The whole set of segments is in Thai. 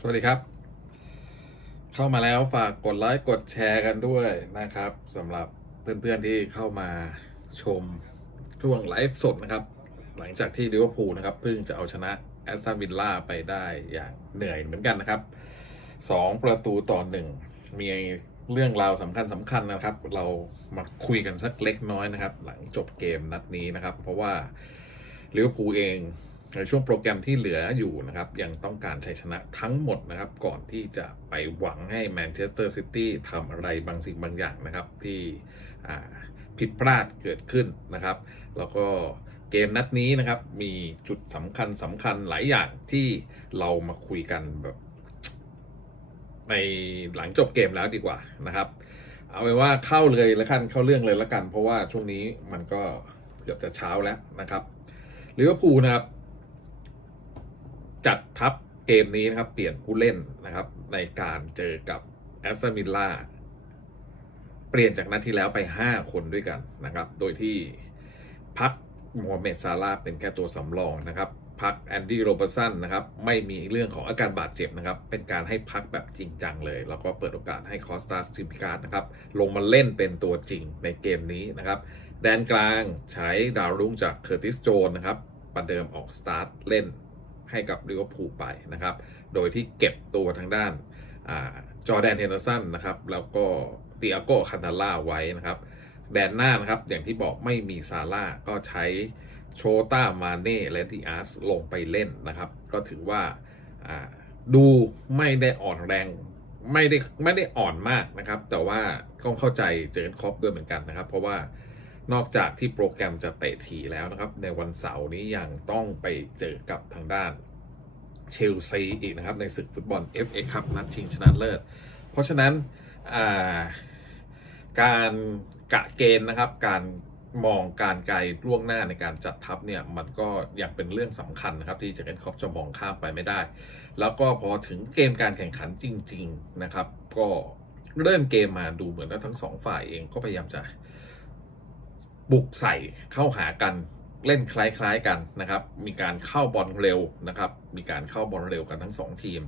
สวัสดีครับ เข้ามาแล้วฝากกดไลค์กดแชร์กันด้วยนะครับสำหรับเพื่อนๆที่เข้ามาชมช่วงไลฟ์สดนะครับ หลังจากที่ลิเวอร์พูลนะครับเพิ่งจะเอาชนะแอสตันวิลล่าไปได้อย่างเหนื่อยเหมือนกันนะครับสองประตูต่อหนึ่งมีเรื่องราวสำคัญสำคัญนะครับ เรามาคุยกันสักเล็กน้อยนะครับ หลังจบเกมนัดนี้นะครับ เพราะว่าลิเวอร์พูลเอง ในช่วงโปรแกรมที่เหลืออยู่นะครับ ยังต้องการชัยชนะทั้งหมดนะครับ ก่อนที่จะไปหวังให้แมนเชสเตอร์ซิตี้ทำอะไรบางสิ่งบางอย่างนะครับ ที่ผิดพลาดเกิดขึ้นนะครับ แล้วก็เกมนัดนี้นะครับ มีจุดสำคัญสำคัญหลายอย่างที่เรามาคุยกันแบบในหลังจบเกมแล้วดีกว่านะครับ เอาเป็นว่าเข้าเลยล้วกันเข้าเรื่องเลยล้วกัน เพราะว่าช่วงนี้มันก็เกือบจะเช้าแล้วนะครับลิเวอร์พูลนะครับ จัดทัพเกมนี้นะครับ เปลี่ยนผู้เล่นนะครับ ในการเจอกับแอสตันวิลล่าเปลี่ยนจากนัดที่แล้วไป 5 คนด้วยกันนะครับ โดยที่พักโมฮัมเหม็ดซาลาเป็นแค่ตัวสำรองนะครับ พักแอนดี้โรเบอร์สันนะครับ ไม่มีเรื่องของอาการบาดเจ็บนะครับ เป็นการให้พักแบบจริงจังเลย แล้วก็เปิดโอกาสให้คอสตาสซิมิการ์ดนะครับ ลงมาเล่นเป็นตัวจริงในเกมนี้นะครับ แดนกลางใช้ดาวรุ่งจากเคอร์ติสโจนนะครับ ประเดิมออกสตาร์ทเล่น ให้กับลิเวอร์พูลไปนะครับ โดยที่เก็บตัวทางด้านจอแดนเฮนเดอร์สันนะครับ แล้วก็เตียโกคันาล่าไว้นะครับ แดนหน้านะครับ อย่างที่บอกไม่มีซาร่าก็ใช้โชต้ามาเน่และดิอาสลงไปเล่นนะครับ ก็ถือว่าดูไม่ได้อ่อนแรงไม่ได้ไม่ได้อ่อนมากนะครับ แต่ว่าต้องเข้าใจเจอร์นคล็อปด้วยเหมือนกันนะครับ เพราะว่า นอกจากที่โปรแกรมจะเตะทีแล้วนะครับ ในวันเสาร์นี้ยังต้องไปเจอกับทางด้านเชลซีอีกนะครับ ในศึกฟุตบอล FA คัพนัดชิงชนะเลิศ เพราะฉะนั้นการกะเกณฑ์นะครับ การมองการไกลล่วงหน้าในการจัดทัพเนี่ย มันก็ยังเป็นเรื่องสำคัญนะครับ ที่เจอร์เกนคอปจะมองข้ามไปไม่ได้ แล้วก็พอถึงเกมการแข่งขันจริง ๆนะครับ ก็เริ่มเกมมาดูเหมือนว่าทั้งสองฝ่ายเองก็พยายามจะ บุกใส่เข้าหากันเล่นคล้ายๆกันนะครับ มีการเข้าบอลเร็วนะครับ มีการเข้าบอลเร็วกันทั้งสองทีม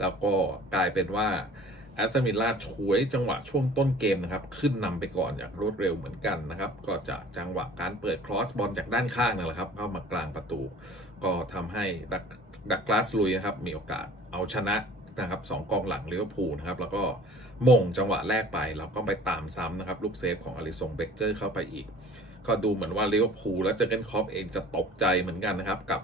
แล้วก็กลายเป็นว่าแอสตันวิลล่าช่วยจังหวะช่วงต้นเกมนะครับ ขึ้นนำไปก่อนอย่างรวดเร็วเหมือนกันนะครับ ก็จะจังหวะการเปิดครอสบอลจากด้านข้างนั่นแหละครับ เข้ามากลางประตู ก็ทำให้ดักดักลาสลุยนะครับ มีโอกาสเอาชนะนะครับสองกองหลังลิเวอร์พูลนะครับ แล้วก็ มงจังหวะแรกไปแล้วก็ไปตามซ้ำนะครับลูกเซฟของอลิซงเบเกอร์เข้าไปอีก ก็ดูเหมือนว่าลิเวอร์พูลและเจอร์เกนคอปเองจะตกใจเหมือนกันนะครับกับ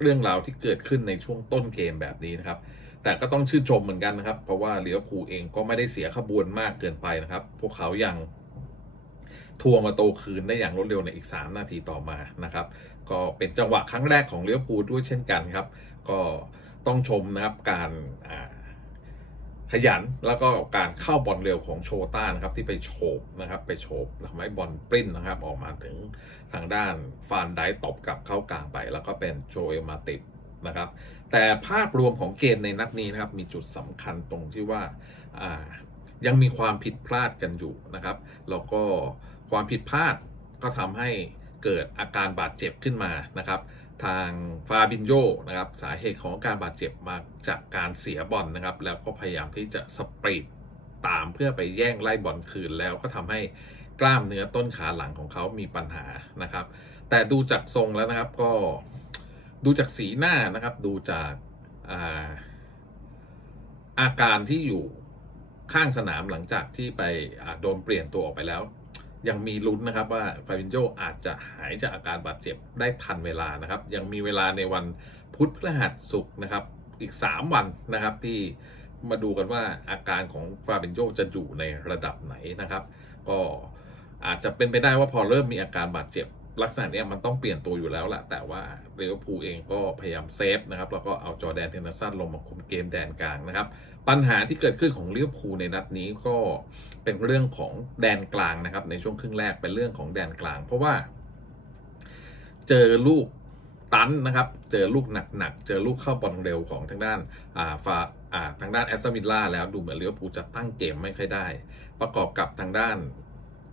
เรื่องราวที่เกิดขึ้นในช่วงต้นเกมแบบนี้นะครับ แต่ก็ต้องชื่นชมเหมือนกันนะครับ เพราะว่าลิเวอร์พูลเองก็ไม่ได้เสียขบวนมากเกินไปนะครับ พวกเขายังทวงมาโตคืนได้อย่างรวดเร็วในอีก 3 นาทีต่อมานะครับ ก็เป็นจังหวะครั้งแรกของลิเวอร์พูลด้วยเช่นกันครับ ก็ต้องชมนะครับการ ขยันแล้วก็การเข้าบอลเร็วของโชต้านะครับที่ไปโฉบนะครับไปโฉบทำให้บอลปริ้นนะครับ ออกมาถึงทางด้านฟานไดตบกลับเข้ากลางไป แล้วก็เป็นโจเอลมาติดนะครับ แต่ภาพรวมของเกมในนัดนี้นะครับ มีจุดสำคัญตรงที่ว่าอ่ายังมีความผิดพลาดกันอยู่นะครับแล้วก็ความผิดพลาดก็ทำให้เกิดอาการบาดเจ็บขึ้นมานะครับ ทางฟาบินโยนะครับสาเหตุของการบาดเจ็บมาจากการเสียบอลนะครับ แล้วก็พยายามที่จะสปรีตตามเพื่อไปแย่งไล่บอลคืนแล้วก็ทำให้กล้ามเนื้อต้นขาหลังของเขามีปัญหานะครับ แต่ดูจากทรงแล้วนะครับก็ดูจากสีหน้านะครับ ดูจากอาอาการที่อยู่ข้างสนามหลังจากที่ไปโดนเปลี่ยนตัวออกไปแล้ว ยังมีลุ้นนะครับว่าฟาบินโยอาจจะหายจากอาการบาดเจ็บได้ทันเวลานะครับ ยังมีเวลาในวันพุธพฤหัสศุกร์นะครับ อีก 3 วันนะครับที่มาดูกันว่าอาการของฟาบินโยจะอยู่ในระดับไหนนะครับ ก็อาจจะเป็นไปได้ว่าพอเริ่มมีอาการบาดเจ็บลักษณะนี้มันต้องเปลี่ยนตัวอยู่แล้วแหละแต่ว่าเรอัลพูเองก็พยายามเซฟนะครับแล้วก็เอาจอแดนเทนเนอร์สันลงมาคุมเกมแดนกลางนะครับ ปัญหาที่เกิดขึ้นของลิเวอร์พูลในนัดนี้ก็เป็นเรื่องของแดนกลางนะครับ ในช่วงครึ่งแรกเป็นเรื่องของแดนกลาง เพราะว่า เจอลูกตันนะครับ เจอลูกหนักๆ เจอลูกเข้าบอลเร็วของทางด้านอ่าฟาอ่าทางด้านแอสตันวิลล่าแล้วดูเหมือนลิเวอร์พูลจะตั้งเกมไม่ค่อยได้ ประกอบกับทางด้าน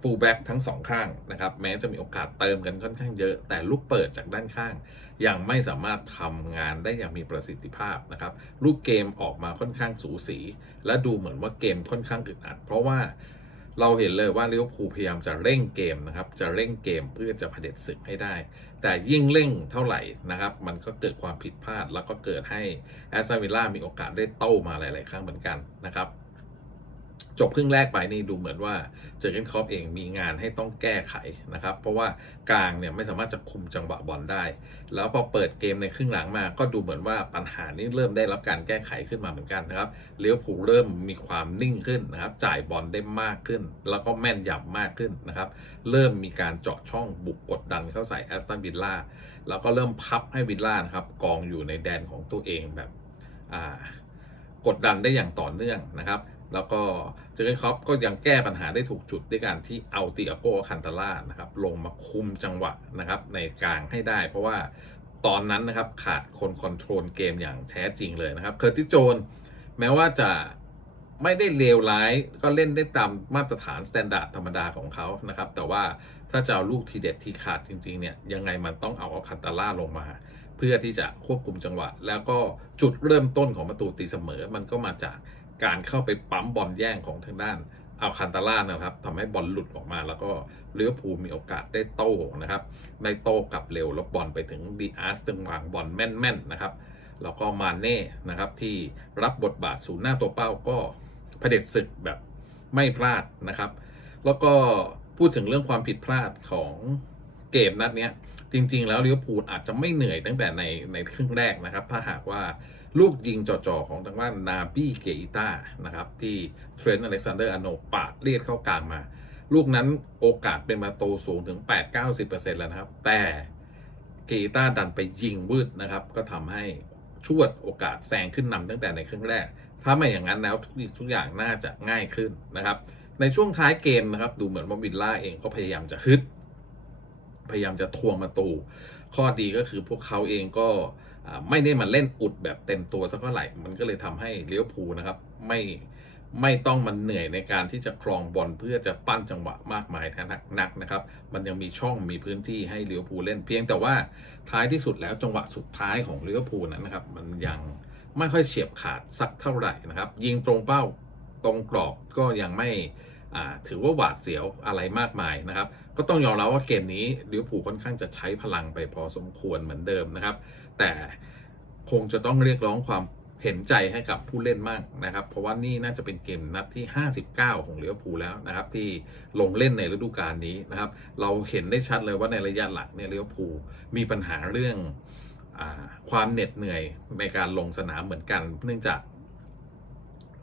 ฟูลแบ็กทั้งสองข้างนะครับ แม้จะมีโอกาสเติมกันค่อนข้างเยอะ แต่ลูกเปิดจากด้านข้าง ยังไม่สามารถทำงานได้อย่างมีประสิทธิภาพนะครับ ลูกเกมออกมาค่อนข้างสูสี และดูเหมือนว่าเกมค่อนข้างอึดอัด เพราะว่าเราเห็นเลยว่าลิเวอร์พูลพยายามจะเร่งเกมนะครับ จะเร่งเกมเพื่อจะเผด็จศึกให้ได้ แต่ยิ่งเร่งเท่าไหร่นะครับ มันก็เกิดความผิดพลาด แล้วก็เกิดให้แอสตันวิลล่ามีโอกาสได้โต้มาหลาย ๆ ครั้งเหมือนกันนะครับ จบครึ่งแรกไปนี่ดูเหมือนว่าเจอเกนคอปเองมีงานให้ต้องแก้ไขนะครับ เพราะว่ากลางเนี่ยไม่สามารถจะคุมจังหวะบอลได้ แล้วพอเปิดเกมในครึ่งหลังมา ก็ดูเหมือนว่าปัญหานี้เริ่มได้รับการแก้ไขขึ้นมาเหมือนกันนะครับเลี้ยวผูเริ่มมีความนิ่งขึ้นนะครับ จ่ายบอลได้มากขึ้น แล้วก็แม่นยำมากขึ้นนะครับ เริ่มมีการเจาะช่องบุกกดดันเข้าใส่แอสตันวิลล่าแล้วก็เริ่มพับให้วิลล่านะครับกองอยู่ในแดนของตัวเองแบบกดดันได้อย่างต่อเนื่องนะครับ แล้วก็เจอร์เกนครอปก็ยังแก้ปัญหาได้ถูกจุดด้วยการที่เอาติอาโกคันตาล่านะครับลงมาคุมจังหวะนะครับในกลางให้ได้ เพราะว่าตอนนั้นนะครับขาดคนคอนโทรลเกมอย่างแท้จริงเลยนะครับเคอร์ติโจนแม้ว่าจะไม่ได้เลวร้ายก็เล่นได้ตามมาตรฐานสแตนดาร์ดธรรมดาของเขานะครับ แต่ว่าถ้าจะเอาลูกทีเด็ดที่ขาดจริงๆเนี่ยยังไงมันต้องเอาเอาคันตาล่าลงมา เพื่อที่จะควบคุมจังหวะ แล้วก็จุดเริ่มต้นของประตูตีเสมอมันก็มาจาก การเข้าไปปั๊มบอลแย่งของทางด้านเอาคันตาล่านะครับทำให้บอลหลุดออกมาแล้วก็เลี้ยวภูลมีโอกาสได้โต้นะครับได้โต้กลับเร็วแล้วบอลไปถึงดีอาร์สตึงวางบอลแม่นๆนะครับแล้วก็มาเน่นะครับที่รับบทบาทศูนย์หน้าตัวเป้าก็เผด็จศึกแบบไม่พลาดนะครับ แล้วก็พูดถึงเรื่องความผิดพลาดของเกมนัดเนี้ยจริง ๆ แล้วลิเวอร์พูลอาจจะไม่เหนื่อยตั้งแต่ในในครึ่งแรกนะครับ ถ้าหากว่า ลูกยิงจ่อๆของทางด้านนาบี้เกอิต้านะครับที่เทรนต์อเล็กซานเดอร์อโนปาดเลียดเข้ากลางมา ลูกนั้นโอกาสเป็นประตูสูงถึง 8-90%แล้วนะครับ แต่เกอิต้าดันไปยิงวืดนะครับ ก็ทำให้ชวดโอกาสแซงขึ้นนำตั้งแต่ในครึ่งแรก ถ้าไม่อย่างนั้นแล้วทุกทุกอย่างน่าจะง่ายขึ้นนะครับ ในช่วงท้ายเกมนะครับ ดูเหมือนว่าวิลล่าเองก็พยายามจะฮึดพยายามจะทวงประตู ข้อดีก็คือพวกเขาเองก็ ไม่ได้มาเล่นอุดแบบเต็มตัวสักเท่าไหร่ มันก็เลยทำให้เลี้ยวภูนะครับ ไม่ไม่ต้องมันเหนื่อยในการที่จะครองบอลเพื่อจะปั้นจังหวะมากมายนักนักนะครับ มันยังมีช่องมีพื้นที่ให้เลี้ยวภูเล่นเพียงแต่ว่าท้ายที่สุดแล้วจังหวะสุดท้ายของเลี้ยวภูนั้นนะครับ มันยังไม่ค่อยเฉียบขาดสักเท่าไหร่นะครับ ยิงตรงเป้าตรงกรอบก็ยังไม่ ถือว่าหวาดเสียวอะไรมากมายนะครับ ก็ต้องยอมรับว่าเกมนี้ลิเวอร์พูลค่อนข้างจะใช้พลังไปพอสมควรเหมือนเดิมนะครับ แต่คงจะต้องเรียกร้องความเห็นใจให้กับผู้เล่นมากนะครับ เพราะว่านี่น่าจะเป็นเกมนัดที่ 59 ของลิเวอร์พูลแล้วนะครับ ที่ลงเล่นในฤดูกาลนี้นะครับ เราเห็นได้ชัดเลยว่าในระยะหลังเนี่ยลิเวอร์พูลมีปัญหาเรื่องอความเหน็ดเหนื่อยในการลงสนามเหมือนกัน เนื่องจาก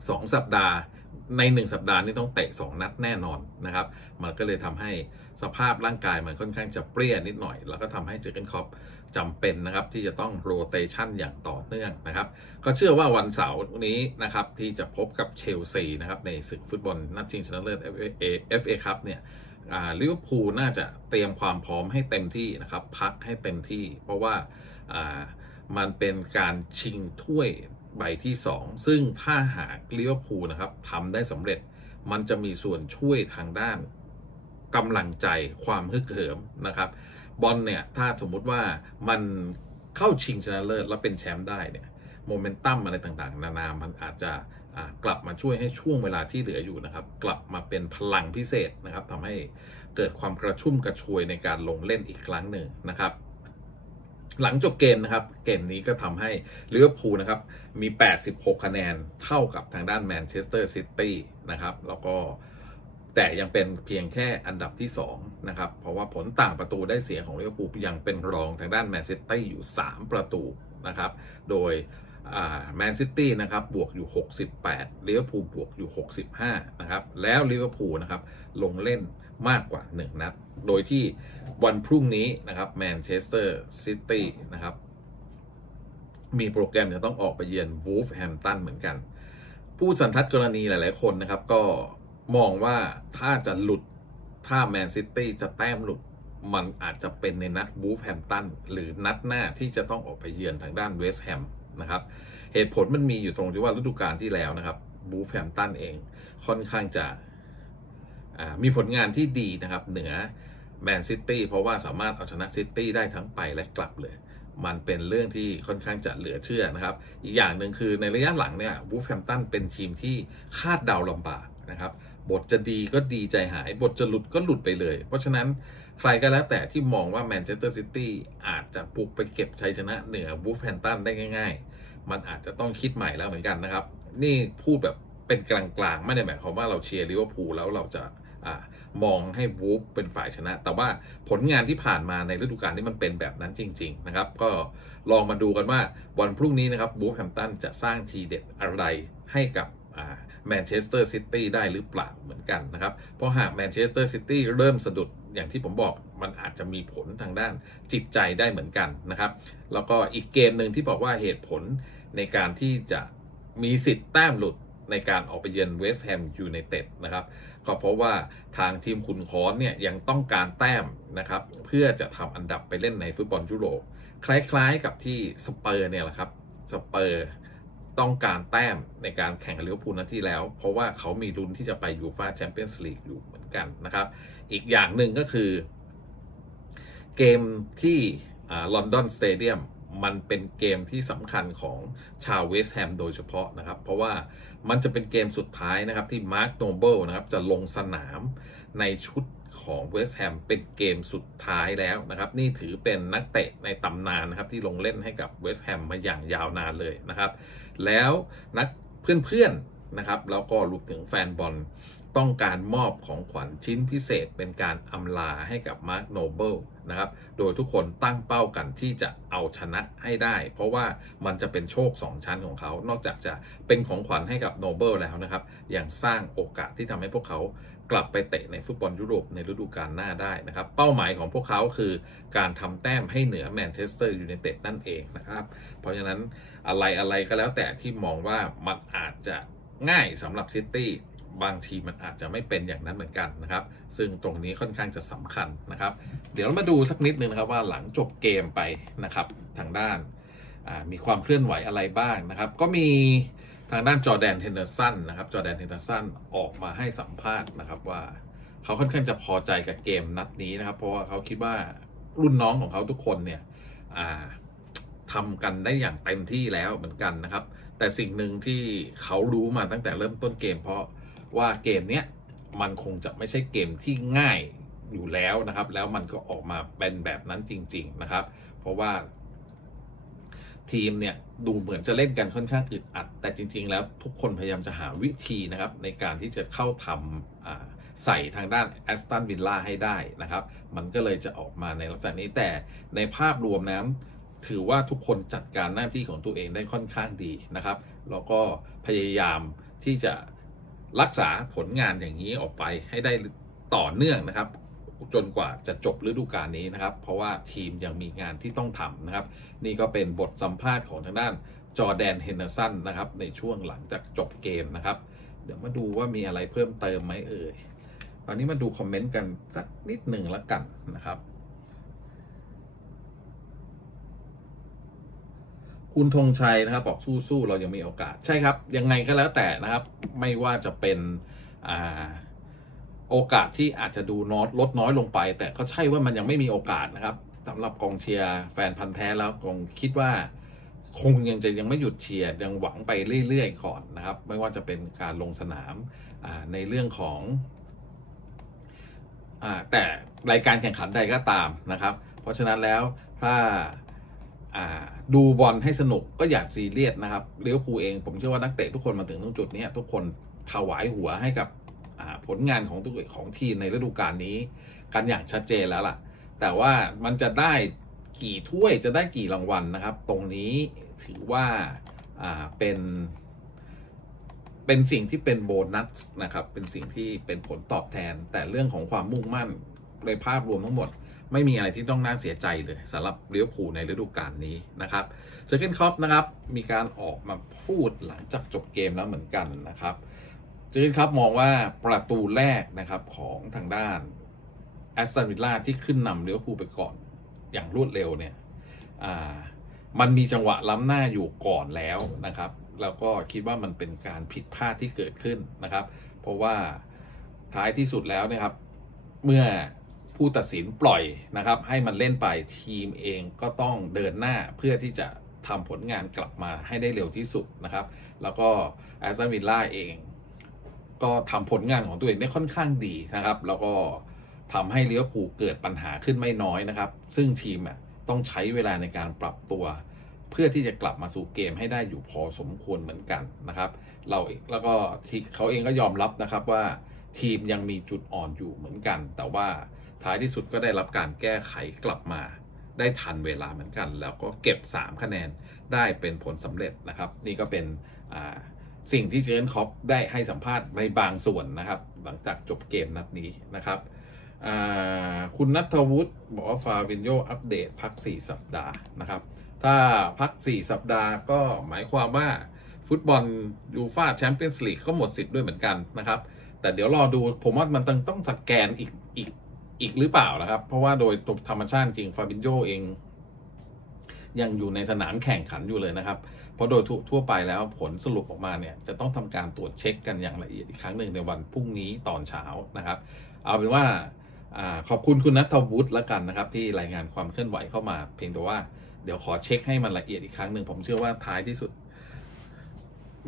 สองสัปดาห์ ในหนึ่งสัปดาห์นี่ต้องเตะสองนัดแน่นอนนะครับ มันก็เลยทำให้สภาพร่างกายมันค่อนข้างจะเปรี้ยนิดหน่อย แล้วก็ทำให้เจอร์เกนคอปจำเป็นนะครับที่จะต้องโรเตชันอย่างต่อเนื่องนะครับ ก็เชื่อว่าวันเสาร์นี้นะครับที่จะพบกับเชลซีนะครับในศึกฟุตบอลนัดชิงชนะเลิศ FA ครับเนี่ยลิเวอร์พูลน่าจะเตรียมความพร้อมให้เต็มที่นะครับ พักให้เต็มที่ เพราะว่ามันเป็นการชิงถ้วย ใบที่ 2 ซึ่งถ้าหากลิเวอร์พูลนะครับทำได้สำเร็จ มันจะมีส่วนช่วยทางด้านกำลังใจความฮึกเหิมนะครับ บอลเนี่ย ถ้าสมมุติว่ามันเข้าชิงชนะเลิศแล้วเป็นแชมป์ได้เนี่ยโมเมนตัมอะไรต่างๆ นานา มันอาจจะกลับมาช่วยให้ช่วงเวลาที่เหลืออยู่นะครับ กลับมาเป็นพลังพิเศษนะครับทำให้เกิดความกระชุ่มกระชวยในการลงเล่นอีกครั้งหนึ่งนะครับ หลังจบเกมนะครับ เกมนี้ก็ทำให้ลิเวอร์พูลนะครับ มี 86 คะแนนเท่ากับทางด้านแมนเชสเตอร์ซิตี้นะครับ แล้วก็แต่ยังเป็นเพียงแค่อันดับที่ 2 นะครับ เพราะว่าผลต่างประตูได้เสียของลิเวอร์พูลยังเป็นรองทางด้านแมนซิตี้อยู่ 3 ประตูนะครับ โดย แมนซิตี้นะครับบวกอยู่ 68ลิเวอร์พูลบวกอยู่ 65 นะครับ แล้วลิเวอร์พูลนะครับลงเล่นมากกว่า 1 นัด โดยที่วันพรุ่งนี้นะครับแมนเชสเตอร์ซิตี้นะครับ มีโปรแกรมจะต้องออกไปเยือนวูฟแฮมตันเหมือนกัน ผู้สันทัดกรณีหลาย ๆ คนนะครับ ก็มองว่าถ้าจะหลุดถ้าแมนซิตี้จะแต้มหลุดมันอาจจะเป็นในนัดวูฟแฮมตันหรือนัดหน้าที่จะต้องออกไปเยือนทางด้านเวสต์แฮม นะครับ เหตุผลมันมีอยู่ตรงที่ว่าฤดูกาลที่แล้วนะครับวูฟแฮมตันเองค่อนข้างจะมีผลงานที่ดีนะครับ เหนือแมนซิตี้เพราะว่าสามารถเอาชนะซิตี้ได้ทั้งไปและกลับเลย มันเป็นเรื่องที่ค่อนข้างจะเหลือเชื่อนะครับ อีกอย่างหนึ่งคือในระยะหลังเนี่ยวูฟแฮมตันเป็นทีมที่คาดเดาลำบากนะครับ บทจะดีก็ดีใจหาย บทจะหลุดก็หลุดไปเลย เพราะฉะนั้น ใครก็แล้วแต่ที่มองว่าแมนเชสเตอร์ซิตี้อาจจะปลุกไปเก็บชัยชนะเหนือวูฟแฮมตันได้ง่าย ๆ มันอาจจะต้องคิดใหม่แล้วเหมือนกันนะครับ นี่พูดแบบเป็นกลางๆ ไม่ได้หมายความว่าเราเชียร์ลิเวอร์พูลแล้วเราจะอมองให้วูฟเป็นฝ่ายชนะ แต่ว่าผลงานที่ผ่านมาในฤดูกาลนี้มันเป็นแบบนั้นจริง ๆ นะครับ ก็ลองมาดูกันว่าวันพรุ่งนี้นะครับวูฟแฮมตันจะสร้างทีเด็ดอะไรให้กับแมนเชสเตอร์ซิตี้ได้หรือเปล่าเหมือนกันนะครับ เพราะหากแมนเชสเตอร์ซิตี้เริ่มสะดุด อย่างที่ผมบอกมันอาจจะมีผลทางด้านจิตใจได้เหมือนกันนะครับ แล้วก็อีกเกมหนึ่งที่บอกว่าเหตุผลในการที่จะมีสิทธิ์แต้มหลุดในการออกไปเยือนเวสต์แฮมยูไนเต็ดนะครับ ก็เพราะว่าทางทีมคุณคอนเนี่ยยังต้องการแต้มนะครับ เพื่อจะทำอันดับไปเล่นในฟุตบอลยุโรปคล้ายๆกับที่สเปอร์เนี่ยแหละครับสเปอร์ ต้องการแต้มในการแข่งกับลิเวอร์พูลนัดที่แล้ว เพราะว่าเขามีลุ้นที่จะไปยูฟาแชมเปี้ยนส์ลีกอยู่เหมือนกันนะครับ อีกอย่างหนึ่งก็คือ เกมที่ลอนดอนสเตเดียมมันเป็นเกมที่สำคัญของชาวเวสต์แฮมโดยเฉพาะนะครับ เพราะว่ามันจะเป็นเกมสุดท้ายนะครับที่มาร์คโนเบิลนะครับจะลงสนามในชุด ของเวสต์แฮมเป็นเกมสุดท้ายแล้วนะครับ นี่ถือเป็นนักเตะในตำนานนะครับที่ลงเล่นให้กับเวสต์แฮมมาอย่างยาวนานเลยนะครับ แล้วนักเพื่อนๆนะครับแล้วก็รวมถึงแฟนบอลต้องการมอบของขวัญชิ้นพิเศษเป็นการอำลาให้กับมาร์คโนเบิลนะครับ โดยทุกคนตั้งเป้ากันที่จะเอาชนะให้ได้ เพราะว่ามันจะเป็นโชค 2 ชั้นของเขา นอกจากจะเป็นของขวัญให้กับโนเบิลแล้วนะครับ ยังสร้างโอกาสที่ทำให้พวกเขา กลับไปเตะในฟุตบอลยุโรปในฤดูกาลหน้าได้นะครับ เป้าหมายของพวกเขาคือการทำแต้มให้เหนือแมนเชสเตอร์ยูไนเต็ดนั่นเองนะครับ เพราะฉะนั้นอะไรอะไรก็แล้วแต่ที่มองว่ามันอาจจะง่ายสำหรับซิตี้บางทีมันอาจจะไม่เป็นอย่างนั้นเหมือนกันนะครับ ซึ่งตรงนี้ค่อนข้างจะสำคัญนะครับ เดี๋ยวเรามาดูสักนิดนึงนะครับว่าหลังจบเกมไปนะครับทางด้านมีความเคลื่อนไหวอะไรบ้างนะครับ ก็มี ทางด้านจอแดนเฮนเดอร์สันนะครับจอแดนเฮนเดอร์สันออกมาให้สัมภาษณ์นะครับว่าเขาค่อนข้างจะพอใจกับเกมนัดนี้นะครับ เพราะว่าเขาคิดว่ารุ่นน้องของเขาทุกคนเนี่ยทำกันได้อย่างเต็มที่แล้วเหมือนกันนะครับ แต่สิ่งหนึ่งที่เขารู้มาตั้งแต่เริ่มต้นเกม เพราะว่าเกมเนี้ยมันคงจะไม่ใช่เกมที่ง่ายอยู่แล้วนะครับ แล้วมันก็ออกมาเป็นแบบนั้นจริง ๆนะครับ เพราะว่า ทีมเนี่ยดูเหมือนจะเล่นกันค่อนข้างอึดอัด แต่จริง ๆ แล้วทุกคนพยายามจะหาวิธีนะครับในการที่จะเข้าทำใส่ทางด้านแอสตันวิลล่าให้ได้นะครับ มันก็เลยจะออกมาในลักษณะนี้แต่ในภาพรวมนะถือว่าทุกคนจัดการหน้าที่ของตัวเองได้ค่อนข้างดีนะครับแล้วก็พยายามที่จะรักษาผลงานอย่างนี้ออกไปให้ได้ต่อเนื่องนะครับ จนกว่าจะจบฤดูกาลนี้นะครับ เพราะว่าทีมยังมีงานที่ต้องทำนะครับ นี่ก็เป็นบทสัมภาษณ์ของทางด้านจอแดนเฮนเดอร์สันนะครับ ในช่วงหลังจากจบเกมนะครับ เดี๋ยวมาดูว่ามีอะไรเพิ่มเติมไหมเอ่ยตอนนี้มาดูคอมเมนต์กันสักนิดหนึ่งแล้วกันนะครับคุณธงชัยนะครับบอกสู้ๆเรายังมีโอกาส ใช่ครับ ยังไงก็แล้วแต่นะครับ ไม่ว่าจะเป็นอ่า โอกาสที่อาจจะดูน้อยลดน้อยลงไป แต่ก็ใช่ว่ามันยังไม่มีโอกาสนะครับสำหรับกองเชียร์แฟนพันธ์แท้แล้วคงคิดว่าคงยังจะยังไม่หยุดเชียร์ยังหวังไปเรื่อยๆก่อนนะครับ ไม่ว่าจะเป็นการลงสนามในเรื่องของอแต่รายการแข่งขันใดก็ตามนะครับ เพราะฉะนั้นแล้วถ้าดูบอลให้สนุกก็อยากซีเรียสนะครับเลี้ยวภูเองผมเชื่อว่านักเตะทุกคนมาถึงตรงจุดนี้ทุกคนถวายหัวให้กับ ผลงานของทุกของทีมในฤดูกาลนี้กันอย่างชัดเจนแล้วล่ะ แต่ว่ามันจะได้กี่ถ้วยจะได้กี่รางวัลนะครับ ตรงนี้ถือว่าเป็น เป็นสิ่งที่เป็นโบนัสนะครับ เป็นสิ่งที่เป็นผลตอบแทน แต่เรื่องของความมุ่งมั่นในภาพรวมทั้งหมด ไม่มีอะไรที่ต้องน่าเสียใจเลยสำหรับเลี้ยวผูในฤดูกาลนี้นะครับเจอร์เกนคอปนะครับ มีการออกมาพูดหลังจากจบเกมแล้วเหมือนกันนะครับ จอครับมองว่าประตูแรกนะครับของทางด้านแอสตันวิลล่าที่ขึ้นนำเลี้ยวผูไปก่อนอย่างรวดเร็วเนี่ยมันมีจังหวะล้ำหน้าอยู่ก่อนแล้วนะครับ แล้วก็คิดว่ามันเป็นการผิดพลาดที่เกิดขึ้นนะครับ เพราะว่าท้ายที่สุดแล้วนะครับ เมื่อผู้ตัดสินปล่อยนะครับ ให้มันเล่นไปทีมเองก็ต้องเดินหน้าเพื่อที่จะทำผลงานกลับมาให้ได้เร็วที่สุดนะครับ แล้วก็แอสตันวิลล่าเอง ก็ทำผลงานของตัวเองได้ค่อนข้างดีนะครับ แล้วก็ทำให้เลี้ยวภูเกิดปัญหาขึ้นไม่น้อยนะครับ ซึ่งทีมอะต้องใช้เวลาในการปรับตัว เพื่อที่จะกลับมาสู่เกมให้ได้อยู่พอสมควรเหมือนกันนะครับ เราแล้วก็ที่เขาเองก็ยอมรับนะครับว่าทีมยังมีจุดอ่อนอยู่เหมือนกัน แต่ว่าท้ายที่สุดก็ได้รับการแก้ไขกลับมาได้ทันเวลาเหมือนกัน แล้วก็เก็บ 3 คะแนนได้เป็นผลสำเร็จนะครับ นี่ก็เป็นอ่า สิ่งที่เจนคอปได้ให้สัมภาษณ์ในบางส่วนนะครับ หลังจากจบเกมนัดนี้นะครับคุณนัทวุฒิบอกว่าฟาวินโยอัปเดตพัก 4 สัปดาห์นะครับ ถ้าพัก 4 สัปดาห์ก็หมายความว่า ฟุตบอลยูฟาแชมเปี้ยนส์ลีกก็หมดสิทธิ์ด้วยเหมือนกันนะครับ แต่เดี๋ยวรอดูผมว่ามันต้องต้องสแกนอีกอีกอีกหรือเปล่านะครับ เพราะว่าโดยธรรมชาติจริงฟาบินโยเอง ยังอยู่ในสนามแข่งขันอยู่เลยนะครับ เพราะโดยทั่วทั่วไปแล้วผลสรุปออกมาเนี่ยจะต้องทำการตรวจเช็คกันอย่างละเอียดอีกครั้งหนึ่งในวันพรุ่งนี้ตอนเช้านะครับ เอาเป็นว่าอขอบคุณคุณนัทวุฒิแล้วกันนะครับ ที่รายงานความเคลื่อนไหวเข้ามา เพียงแต่ว่าเดี๋ยวขอเช็คให้มันละเอียดอีกครั้งหนึ่งผมเชื่อว่าท้ายที่สุด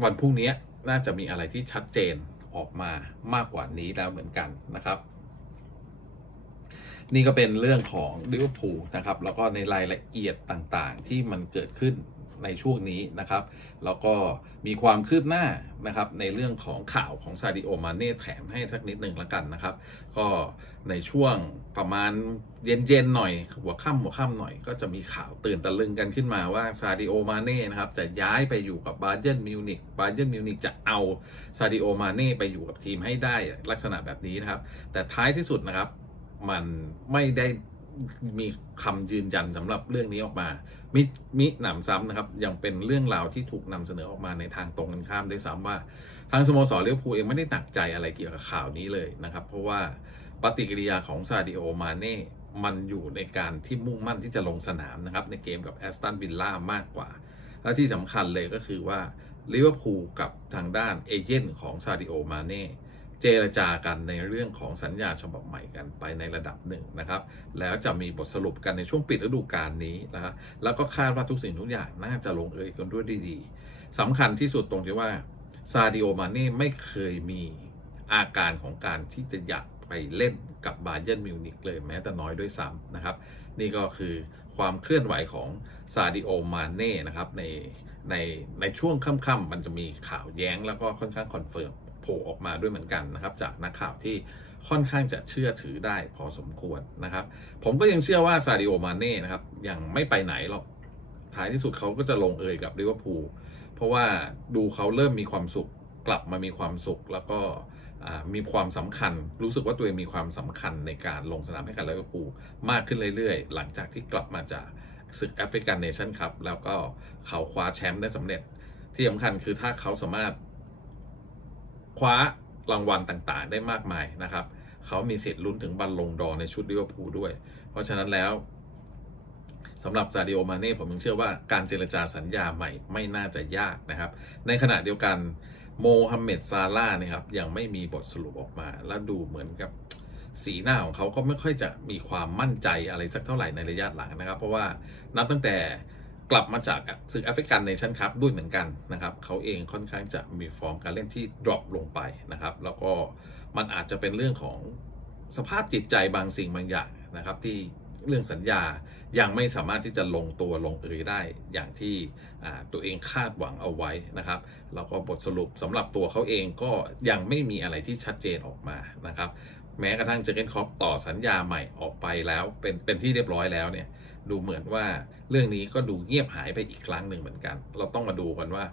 วันพรุ่งนี้น่าจะมีอะไรที่ชัดเจนออกมามากกว่านี้แล้วเหมือนกันนะครับ นี่ก็เป็นเรื่องของลิเวอร์พูลนะครับ แล้วก็ในรายละเอียดต่างๆ ที่มันเกิดขึ้นในช่วงนี้นะครับ แล้วก็มีความคืบหน้านะครับ ในเรื่องของข่าวของซาดิโอมาเน่แถมให้สักนิดหนึ่งละกันนะครับ ก็ในช่วงประมาณเย็นๆหน่อย หัวค่ำหัวค่ำหน่อย ก็จะมีข่าวตื่นตะลึงกันขึ้นมาว่าซาดิโอมาเน่นะครับจะย้ายไปอยู่กับบาเยิร์นมิวนิกบาเยิร์นมิวนิกจะเอาซาดิโอมาเน่ไปอยู่กับทีมให้ได้ลักษณะแบบนี้นะครับ แต่ท้ายที่สุดนะครับ มันไม่ได้มีคำยืนยันสำหรับเรื่องนี้ออกมา มิมิหนำซ้ำนะครับ ยังเป็นเรื่องราวที่ถูกนำเสนอออกมาในทางตรงกันข้ามด้วยซ้ำว่า ทางสโมสรลิเวอร์พูเองไม่ได้หนักใจอะไรเกี่ยวกับข่าวนี้เลยนะครับ เพราะว่าปฏิกิริยาของซาดิโอมาเน่มันอยู่ในการที่มุ่งมั่นที่จะลงสนามนะครับ ในเกมกับแอสตันวิลล่ามากกว่า และที่สำคัญเลยก็คือว่าลิเวอร์พูลกับทางด้านเอเจนต์ของซาดิโอมาเน่ เจรจากันในเรื่องของสัญญาฉบับใหม่กันไปในระดับหนึ่งนะครับ แล้วจะมีบทสรุปกันในช่วงปิดฤดูกาลนี้นะครับแล้วก็คาดว่าทุกสิ่งทุกอย่างน่าจะลงเอยกันด้วยดีดีสำคัญที่สุดตรงที่ว่าซาดิโอมาเน่ไม่เคยมีอาการของการที่จะอยากไปเล่นกับบาเยิร์นมิวนิกเลยแม้แต่น้อยด้วยซ้ำนะครับ นี่ก็คือความเคลื่อนไหวของซาดิโอมาเน่นะครับในในในช่วงค่ำๆมันจะมีข่าวแย้งแล้วก็ค่อนข้างคอนเฟิร์ม ผล่ออกมาด้วยเหมือนกันนะครับ จากนักข่าวที่ค่อนข้างจะเชื่อถือได้พอสมควรนะครับ ผมก็ยังเชื่อว่าซาดิโอมาเน่นะครับยังไม่ไปไหนหรอกท้ายที่สุดเขาก็จะลงเอยกับลิเวอร์พูลเพราะว่าดูเขาเริ่มมีความสุขกลับมามีความสุขแล้วก็มีความสำคัญ รู้สึกว่าตัวเองมีความสำคัญในการลงสนามให้กับลิเวอร์พูลมากขึ้นเรื่อยๆ หลังจากที่กลับมาจากศึกแอฟริกันเนชั่นคัพแล้วก็เขาคว้าแชมป์ได้สำเร็จที่สำคัญคือถ้าเขาสามารถ คว้ารางวัลต่างๆ ได้มากมายนะครับ เขามีสิทธิ์ลุ้นถึงบัลลงดอในชุดลิเวอร์พูลด้วย เพราะฉะนั้นแล้วสำหรับซาดิโอมาเน่ผมยังเชื่อว่าการเจรจาสัญญาใหม่ไม่น่าจะยากนะครับ ในขณะเดียวกันโมฮัมเหม็ดซาร่านะครับยังไม่มีบทสรุปออกมา และดูเหมือนกับสีหน้าของเขาก็ไม่ค่อยจะมีความมั่นใจอะไรสักเท่าไหร่ในระยะหลังนะครับ เพราะว่านับตั้งแต่ กลับมาจากศึกแอฟริกันเนชั่นคัพด้วยเหมือนกันนะครับเขาเองค่อนข้างจะมีฟอร์มการเล่นที่ดรอปลงไปนะครับ แล้วก็มันอาจจะเป็นเรื่องของสภาพจิตใจบางสิ่งบางอย่างนะครับ ที่เรื่องสัญญายังไม่สามารถที่จะลงตัวลงเอยได้อย่างที่ตัวเองคาดหวังเอาไว้นะครับแล้วก็บทสรุปสำหรับตัวเขาเองก็ยังไม่มีอะไรที่ชัดเจนออกมานะครับ แม้กระทั่งเจอเกนคอปต่อสัญญาใหม่ออกไปแล้ว เป็นเป็นที่เรียบร้อยแล้วเนี่ยดูเหมือนว่าเรื่องนี้ก็ดูเงียบหายไปอีกครั้งหนึ่งเหมือนกัน เราต้องมาดูกันว่า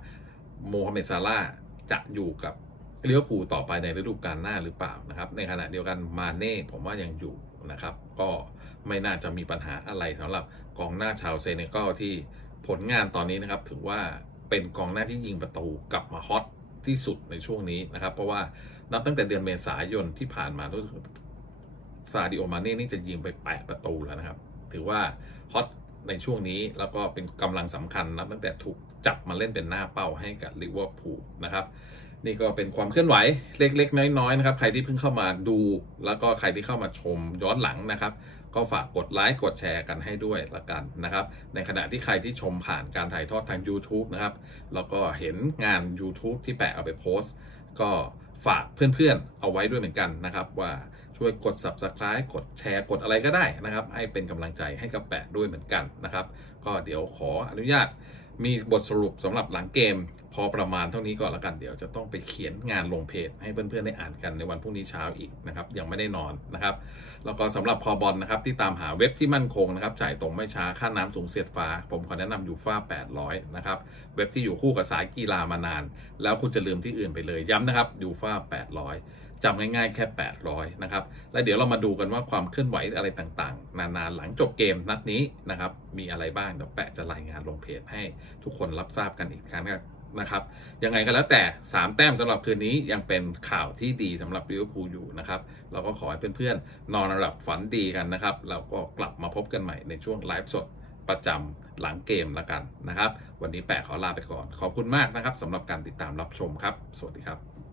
โมฮัมเหม็ดซาร่าจะอยู่กับเลิเวอร์พูต่อไปในฤดูกาลหน้าหรือเปล่านะครับ ในขณะเดียวกันมาเน่ผมว่ายังอยู่นะครับ ก็ไม่น่าจะมีปัญหาอะไรสำหรับกองหน้าชาวเซเนกัลที่ผลงานตอนนี้นะครับ ถือว่าเป็นกองหน้าที่ยิงประตูกลับมาฮอตที่สุดในช่วงนี้นะครับ เพราะว่า นับตั้งแต่เดือนเมษายนที่ผ่านมารู้สึกซาดิโอมาเน่นี่จะยิงไป8ปประตูแล้วนะครับ ถือว่าฮอตในช่วงนี้แล้วก็เป็นกำลังสำคัญนับตั้งแต่ถูกจับมาเล่นเป็นหน้าเป้าให้กับลิเวอร์พูลนะครับนี่ก็เป็นความเคลื่อนไหวเล็กๆ น้อยๆนะครับ ใครที่เพิ่งเข้ามาดู แล้วก็ใครที่เข้ามาชมย้อนหลังนะครับ ก็ฝากกดไลค์กดแชร์กันให้ด้วยละกันนะครับ ในขณะที่ใครที่ชมผ่านการถ่ายทอดทาง YouTube นะครับ แล้วก็เห็นงาน YouTube ที่แปะเอาไปโพสต์ก็ ฝากเพื่อนๆ เอาไว้ด้วยเหมือนกันนะครับว่าช่วยกด Subscribe กดแชร์กดอะไรก็ได้นะครับ ให้เป็นกำลังใจให้กับแปะด้วยเหมือนกันนะครับ ก็เดี๋ยวขออนุญาตมีบทสรุปสำหรับหลังเกม พอประมาณเท่านี้ก่อนละกัน เดี๋ยวจะต้องไปเขียนงานลงเพจให้เพื่อนๆได้อ่านกันในวันพรุ่งนี้เช้าอีกนะครับยังไม่ได้นอนนะครับแล้วก็สำหรับพอบอลนะครับที่ตามหาเว็บที่มั่นคงนะครับจ่ายตรงไม่ช้าค่าน้ำสูงเสียดฟ้า ผมขอแนะนำยูฟ่า800 นะครับเว็บที่อยู่คู่กับสายกีฬามานาน แล้วคุณจะลืมที่อื่นไปเลยย้ำนะครับอยู่ฟ่า800จำง่ายๆแค่ 800 นะครับ แล้วเดี๋ยวเรามาดูกันว่าความเคลื่อนไหวอะไรต่างๆ นานๆ หลังจบเกมนัดนี้นะครับ มีอะไรบ้าง เดี๋ยวแปะจะรายงานลงเพจให้ทุกคนรับทราบกันอีกครั้ง นะครับ ยังไงก็แล้วแต่ 3 แต้มสำหรับคืนนี้ยังเป็นข่าวที่ดีสำหรับลิเวอร์พูลอยู่นะครับ เราก็ขอให้เพื่อนๆนอนหลับฝันดีกันนะครับ เราก็กลับมาพบกันใหม่ในช่วงไลฟ์สดประจำหลังเกมแล้วกันนะครับ วันนี้แปะขอลาไปก่อน ขอบคุณมากนะครับสำหรับการติดตามรับชมครับ สวัสดีครับ